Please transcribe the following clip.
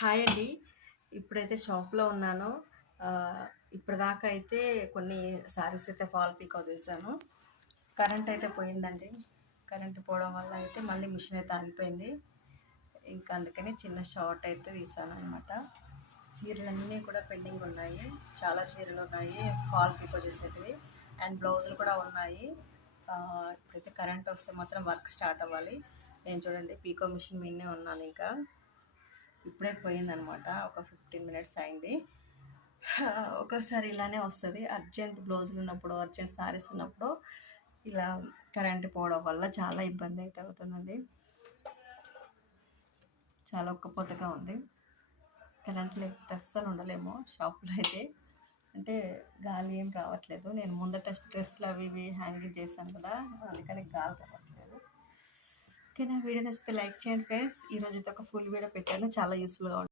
Hi అండి. ఇప్పుడైతే షాప్‌లో ఉన్నాను. ఇప్పటిదాకా అయితే కొన్ని శారీస్ అయితే ఫాల్ పీకో చేశాను. కరెంట్ అయితే పోయిందండి. కరెంట్ పోవడం వల్ల అయితే మళ్ళీ మిషన్ అయితే ఆగిపోయింది. ఇంకా అందుకని చిన్న షార్ట్ అయితే తీసాననమాట. చీరలన్నీ కూడా పెండింగ్ ఉన్నాయి. చాలా చీరలు ఉన్నాయి ఫాల్ పీకో చేసేటివి. అండ్ బ్లౌజులు కూడా ఉన్నాయి. ఇప్పుడైతే కరెంట్ వస్తే మాత్రం వర్క్ స్టార్ట్ అవ్వాలి. నేను చూడండి పీకో మిషన్ మీదనే ఉన్నాను ఇంకా. ఇప్పుడే పోయిందనమాట. ఒక 15 మినిట్స్ అయింది. ఒక్కోసారి ఇలానే వస్తుంది. అర్జెంట్ బ్లౌజులు ఉన్నప్పుడు, అర్జెంట్ శారీస్ ఉన్నప్పుడు ఇలా కరెంట్ పోవడం వల్ల చాలా ఇబ్బంది అయితే అవుతుందండి. చాలా ఉక్కపోతగా ఉంది. కరెంట్ లేకపోతే అస్సలు ఉండలేము షాప్లో అయితే. అంటే గాలి ఏం రావట్లేదు. నేను ముందట డ్రెస్సులు అవి ఇవి హ్యాంగింగ్ చేశాను కదా, అందుకని గాలి రావట్లేదు. ఓకే, నా వీడియో నచ్చితే లైక్ చేయండి ఫ్రెండ్స్. ఈరోజు అయితే ఒక ఫుల్ వీడియో పెట్టాను, చాలా యూస్ఫుల్గా ఉంటుంది.